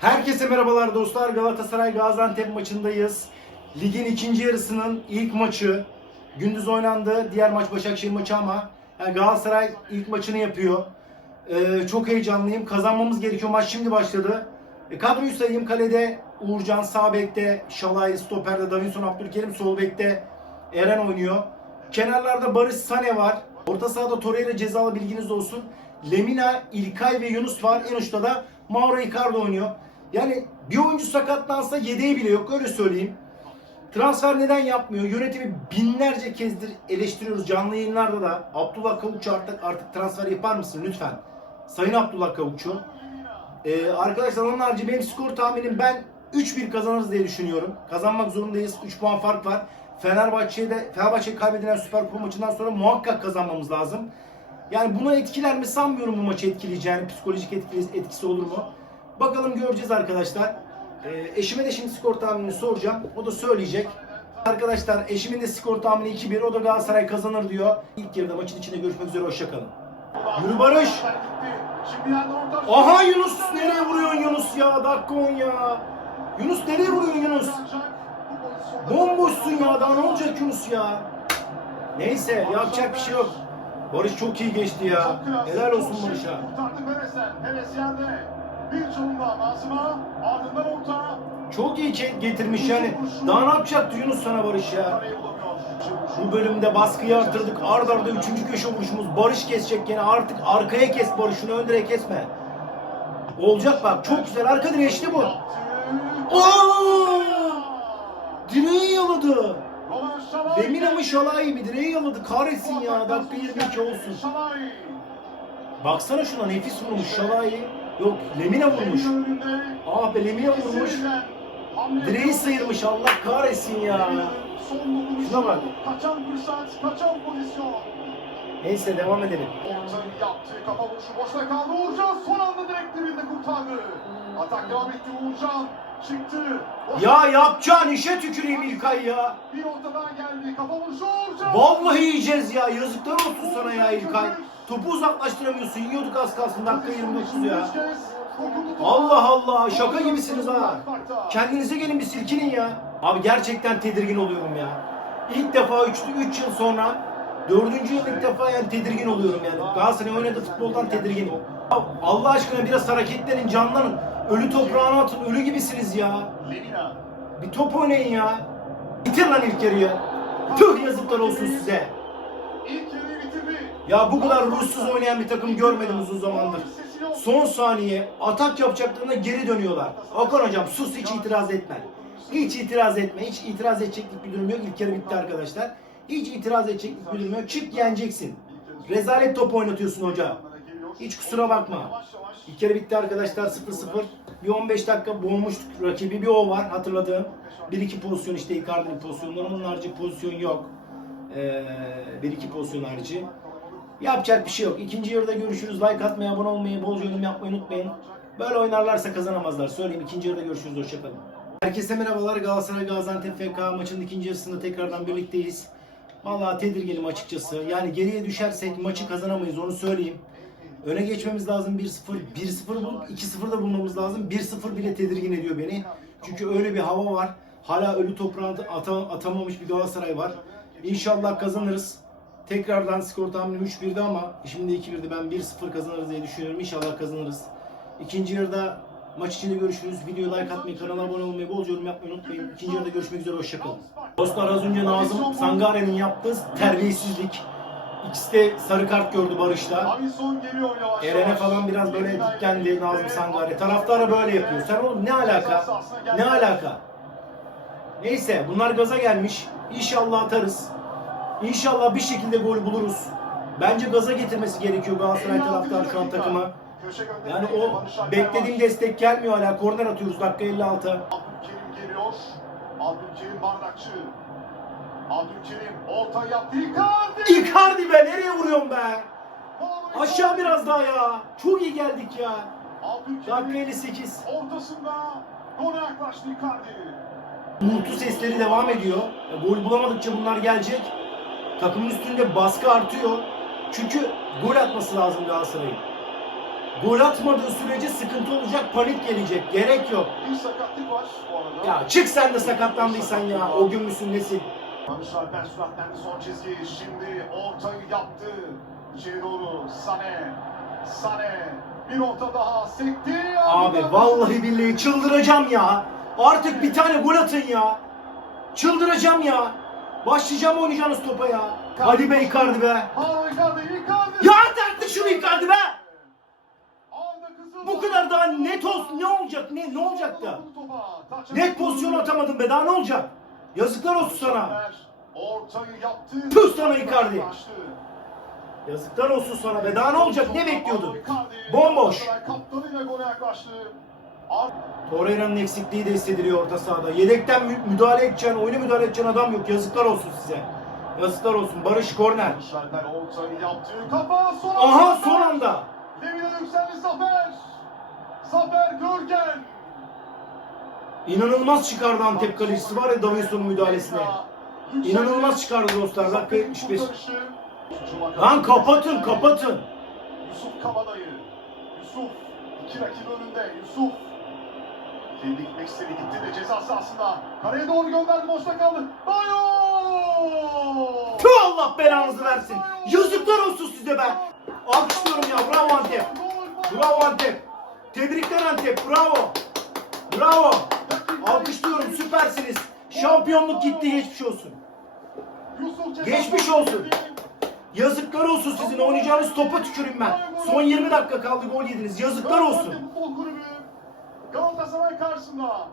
Herkese merhabalar dostlar. Galatasaray Gaziantep maçındayız. Ligin ikinci yarısının ilk maçı. Gündüz oynandı. Diğer maç Başakşehir maçı ama yani Galatasaray ilk maçını yapıyor. Ee, çok heyecanlıyım. Kazanmamız gerekiyor. Maç şimdi başladı. E, kadroyu sayayım. Kalede Uğurcan, sağ bekte Şalay, stoperde Davinson Abdülkerim, sol bekte Eren oynuyor. Kenarlarda Barış Sane var. Orta sahada Torreira cezalı bilginiz olsun. Lemina, İlkay ve Yunus var. En uçta da Mauro Icardi oynuyor. Yani bir oyuncu sakatlansa yedeği bile yok öyle söyleyeyim. Transfer neden yapmıyor? Yönetimi binlerce kezdir eleştiriyoruz canlı yayınlarda da. Abdullah Kavukçu artık, artık transfer yapar mısın lütfen? Sayın Abdullah Kavukçu. Ee, arkadaşlar onun harici benim skor tahminim ben 3-1 kazanırız diye düşünüyorum. Kazanmak zorundayız. 3 puan fark var. Fenerbahçe'de Fenerbahçe kaybedilen Süper Kupa maçından sonra muhakkak kazanmamız lazım. Yani buna etkiler mi sanmıyorum bu maçı etkileyeceğini. Psikolojik etkisi, etkisi olur mu? Bakalım göreceğiz arkadaşlar. Ee, eşime de şimdi skor tahminini soracağım. O da söyleyecek. Arkadaşlar eşimin de skor tahmini 2-1. O da Galatasaray kazanır diyor. İlk yarıda maçın içinde görüşmek üzere. Hoşçakalın. Yürü Barış. Aha Yunus nereye vuruyorsun Yunus ya? Dakika 10 ya. Yunus nereye vuruyorsun Yunus? Bomboşsun ya daha ne olacak Yunus ya? Neyse yapacak bir şey yok. Barış çok iyi geçti ya. Helal olsun Barış'a. Bir çalımda Nazım'a. Ardından orta. Çok iyi getirmiş yani. Daha ne yapacaktı Yunus sana Barış ya? Bu bölümde baskıyı artırdık. Arda arda üçüncü köşe vuruşumuz. Barış kesecek gene. Artık arkaya kes Barış. Şunu ön direğe kesme. Olacak bak. Çok güzel. Arka direğe işte bu. Oo! Direği yaladı. Demir mi Şalay mı? Direği yaladı. Kahretsin ya. Dakika 22 olsun. Baksana şuna nefis vurmuş Şalay'ı. Yok Lemine vurmuş. Ah be Lemine vurmuş. Direği sıyırmış Allah kahretsin ya. Şuna bak. Kaçan fırsat, kaçan pozisyon. Neyse devam edelim. Ortayı yaptı, kafa vuruşu boşta kaldı. Uğurcan son anda direkt dibinde kurtardı. Atak devam etti Uğurcan. Çıktı. Boş- Ya yapacağın işe tüküreyim İlkay ya. Bir ortadan geldi. Kafa vuruşu Uğurcan. Vallahi yiyeceğiz ya. Yazıklar olsun sana ya İlkay. Topu uzaklaştıramıyorsun. Yiyorduk az kalsın. Dakika 29 ya. Allah Allah. Şaka gibisiniz ha. Kendinize gelin bir silkinin ya. Abi gerçekten tedirgin oluyorum ya. İlk defa 3 3 yıl sonra dördüncü yıl ilk defa yani tedirgin oluyorum yani. Galatasaray oynadığı futboldan tedirginim. Allah aşkına biraz hareketlenin, canlanın. Ölü toprağına atın, ölü gibisiniz ya. Bir top oynayın ya. Bitir lan ilk yarıyı. Tüh yazıklar olsun size. Ya bu kadar ruhsuz oynayan bir takım görmedim uzun zamandır. Son saniye atak yapacaklarında geri dönüyorlar. Okan hocam sus hiç itiraz etme. Hiç itiraz etme. Hiç itiraz edeceklik bir durum yok. İlk yarı bitti arkadaşlar. Hiç itiraz edeceklik bir durum yok. Çık yeneceksin. Rezalet top oynatıyorsun hoca. Hiç kusura bakma. İlk yarı bitti arkadaşlar 0-0. Bir 15 dakika boğmuştuk rakibi. Bir o var hatırladığım. Bir iki pozisyon işte Icardi'nin pozisyonları. Onun harici pozisyon yok. Ee, bir iki pozisyon harici. Yapacak bir şey yok. İkinci yarıda görüşürüz. Like atmayı, abone olmayı, bolca yorum yapmayı unutmayın. Böyle oynarlarsa kazanamazlar. Söyleyeyim ikinci yarıda görüşürüz. Hoşçakalın. Herkese merhabalar. Galatasaray Gaziantep FK maçının ikinci yarısında tekrardan birlikteyiz. Vallahi tedirginim açıkçası. Yani geriye düşersek maçı kazanamayız onu söyleyeyim. Öne geçmemiz lazım 1-0. 1-0 bulup 2-0 da bulmamız lazım. 1-0 bile tedirgin ediyor beni. Çünkü öyle bir hava var. Hala ölü toprağa ata- atamamış bir Galatasaray var. İnşallah kazanırız. Tekrardan skor tahminim 3-1'di ama şimdi 2-1'di. Ben 1-0 kazanırız diye düşünüyorum. İnşallah kazanırız. İkinci yarıda maç içinde görüşürüz. Videoya like atmayı, kanala abone olmayı, bolca yorum yapmayı unutmayın. İkinci yarıda görüşmek üzere. Hoşçakalın. Dostlar az önce Nazım Sangare'nin yaptığı terbiyesizlik. İkisi de sarı kart gördü Barış'ta. Eren'e falan biraz böyle diklendi Nazım Sangare. Taraftara böyle yapıyor. Sen oğlum ne alaka? Ne alaka? Neyse bunlar gaza gelmiş. İnşallah atarız. İnşallah bir şekilde gol buluruz. Bence gaza getirmesi gerekiyor Galatasaray taraftarı şu an takıma. Yani o beklediğim destek gelmiyor hala. Korner atıyoruz dakika 56. Abdülkerim geliyor. Abdülkerim bardakçı. Abdülkerim orta yaptı. Icardi. Icardi be nereye vuruyorsun be? Aşağı biraz daha ya. Çok iyi geldik ya. Dakika Abdülkerim 58. ortasında gole yaklaştı Icardi. Umutlu sesleri devam ediyor. E, gol bulamadıkça bunlar gelecek. Takımın üstünde baskı artıyor. Çünkü gol atması lazım Galatasaray'ın. Gol atmadığı sürece sıkıntı olacak, panik gelecek. Gerek yok. Bir sakatlık var bu arada. Ya çık sen de sakatlandıysan ya. O gün müsün nesin? Barış Alper süratlendi son çizgi. Şimdi ortayı yaptı. İçeri doğru Sane. Sane. Bir orta daha sekti. Abi vallahi billahi çıldıracağım ya. Artık bir tane gol atın ya. Çıldıracağım ya. Başlayacağım oynayacağınız topa ya. Hadi be Icardi be. Hala Icardi. Icardi. Ya at artık şunu Icardi be. Bu kadar daha net olsun ne olacak ne ne olacak da? Net pozisyon atamadın be daha ne olacak? Yazıklar olsun sana. Ortayı yaptı. Tüh sana Icardi. Yazıklar olsun sana be daha ne olacak ne bekliyordun? Bomboş. Torreira'nın eksikliği de hissediliyor orta sahada. Yedekten mü- müdahale edeceğin, oyuna müdahale edeceğin adam yok. Yazıklar olsun size. Yazıklar olsun. Barış Korner. Aha son anda. Devine yükseldi Zafer. Zafer Görgen. İnanılmaz çıkardı Antep kalecisi var ya Davidson'un müdahalesine. İnanılmaz çıkardı dostlar. Dakika 75. Lan kapatın kapatın. Yusuf Kabadayı. Yusuf. iki rakip önünde. Yusuf. Kendi gitmek istedi. Gitti de ceza sahasında. Kareye doğru gönderdi. Boşta kaldı. Bayo! Tüh Allah belanızı versin. Yazıklar olsun size be. Alkışlıyorum ya. Bravo Antep. Bravo Antep. Tebrikler Antep. Bravo. Bravo. Alkışlıyorum. Süpersiniz. Şampiyonluk gitti. Geçmiş olsun. Geçmiş olsun. Yazıklar olsun sizin oynayacağınız topa tükürün ben. Son 20 dakika kaldı gol yediniz. Yazıklar olsun. Galatasaray karşısında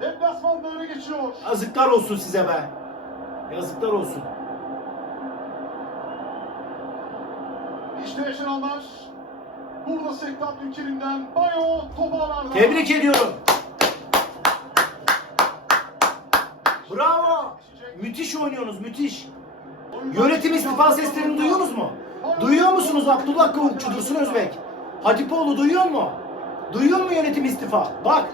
deplasmanda öne geçiyor. Yazıklar olsun size be. Yazıklar olsun. İşte yaşananlar. Burada Sektan Ülkerinden Bayo topu alarda. Tebrik ediyorum. Bravo. Müthiş oynuyorsunuz müthiş. Yönetim istifa seslerini duyuyorsunuz mu? Duyuyor musunuz Abdullah Kavukçu, Dursun Özbek? Hatipoğlu duyuyor mu? Duyuyor mu yönetim istifa? Bak.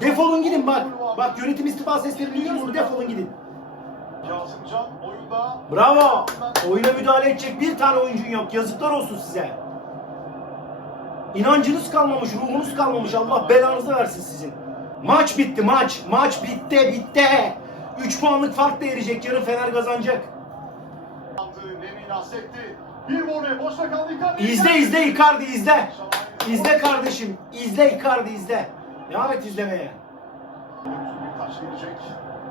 Defolun gidin bak. Bak yönetim istifa seslerini duyuyor musunuz? Defolun gidin. Oyunda Bravo. Oyuna müdahale edecek bir tane oyuncun yok. Yazıklar olsun size. İnancınız kalmamış, ruhunuz kalmamış. Allah belanızı versin sizin. Maç bitti maç. Maç bitti bitti. 3 puanlık fark da erecek. Yarın Fener kazanacak. İzle izle Icardi izle. İzle kardeşim. İzle Icardi izle. Devam et izlemeye. Bir taş gelecek.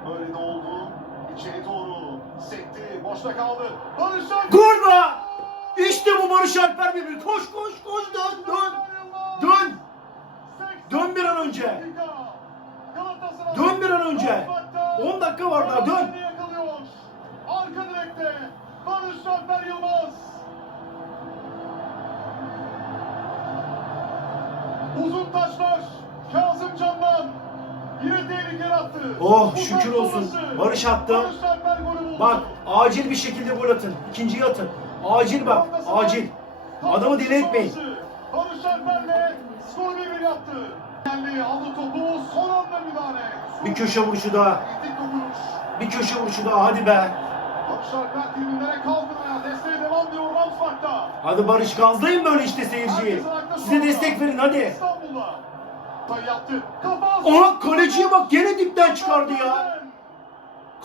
Böyle de oldu. İçeri doğru sekti. Boşta kaldı. Barış Alper. Gol be! İşte bu Barış Alper Bülbül. Koş koş koş dön dön. Dön. Dön bir an önce. Dön bir an önce. 10 dakika var daha dön. Arka direkte Barış Alper Yılmaz. Uzun taşlar Kazım Can'dan yine tehlike yarattı. Oh, şükür olsun. Barış attı. Bak acil bir şekilde gol atın. İkinciyi atın. Acil bak acil. Adamı deli etmeyin. Barış Alper'le skor bir yaptı. Geldi aldı topu son anda müdahale. Bir köşe vuruşu daha. Bir köşe vuruşu daha hadi be. Alper tribünlere kaldırmaya desteğe devam diyor Ramsbach'ta. Hadi Barış gazlayın böyle işte seyirciyi. Size destek verin hadi. İstanbul'da. Tay yaptı. Kafa. Aha kaleciye bak gene dipten çıkardı ya.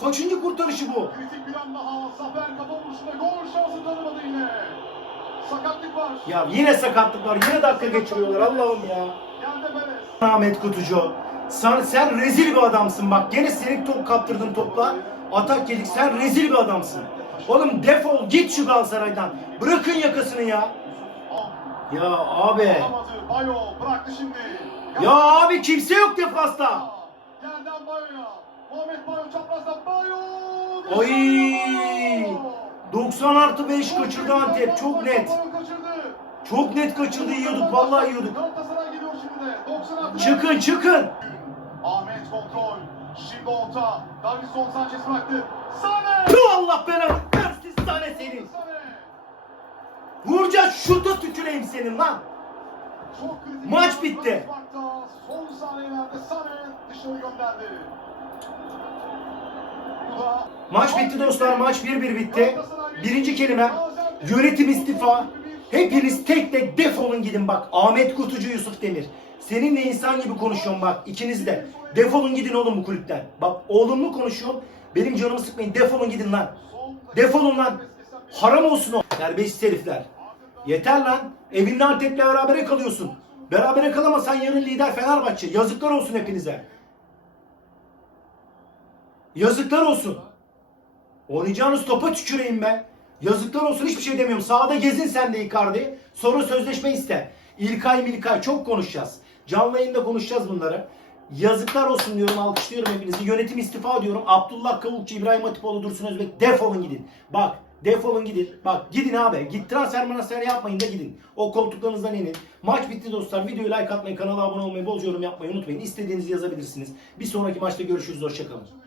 Kaçıncı kurtarışı bu? Kritik bir an daha. Zafer kafa vuruşunda gol şansı tanımadı yine. Sakatlık var. Ya yine sakatlık var. Yine dakika geçiriyorlar Allah'ım ya. Yerde Perez. Ahmet Kutucu. Sen, sen rezil bir adamsın bak. Gene senin top kaptırdın topla. Atak yedik. Sen rezil bir adamsın. Oğlum defol git şu Galatasaray'dan. Bırakın yakasını ya. Ya abi. Bayo bıraktı şimdi. Ya abi kimse yok defasta. Yerden Bayo'ya. Muhammed Bayo çaprazdan Bayo. Oy! 90 artı 5 kaçırdı Antep. Çok net. Çok net kaçırdı. Yiyorduk. Vallahi yiyorduk. Galatasaray geliyor şimdi de. 90 artı Çıkın çıkın. Ahmet kontrol. Şimdi orta. Davinson Sanchez bıraktı. Sane. Tüh Allah belanı versin sana senin. Sane. Vuracağız şurada tüküreyim senin lan. Çok kritik. Maç bitti. Son saniyelerde Sane dışarı gönderdi. Maç bitti dostlar. Maç 1-1 bitti. Birinci kelime. Yönetim istifa. Hepiniz tek tek defolun gidin bak. Ahmet Kutucu, Yusuf Demir. Seninle insan gibi konuşuyorum bak ikiniz de. Defolun gidin oğlum bu kulüpten. Bak oğlumlu konuşuyorum. Benim canımı sıkmayın. Defolun gidin lan. Defolun lan. Haram olsun o. Terbiyesiz herifler. Yeter lan. Evinde Antep'le berabere kalıyorsun. Berabere kalamasan yarın lider Fenerbahçe. Yazıklar olsun hepinize. Yazıklar olsun. Oynayacağınız topa tüküreyim be. Yazıklar olsun hiçbir şey demiyorum. Sahada gezin sen de Icardi. Sonra sözleşme iste. İlkay Milkay çok konuşacağız. Canlı yayında konuşacağız bunları. Yazıklar olsun diyorum alkışlıyorum hepinizi. Yönetim istifa diyorum. Abdullah Kavukçu, İbrahim Hatipoğlu, Dursun Özbek defolun gidin. Bak defolun gidin. Bak gidin abi. Git transfer transfer yapmayın da gidin. O koltuklarınızdan inin. Maç bitti dostlar. Videoyu like atmayı, kanala abone olmayı, bolca yorum yapmayı unutmayın. İstediğinizi yazabilirsiniz. Bir sonraki maçta görüşürüz. Hoşçakalın.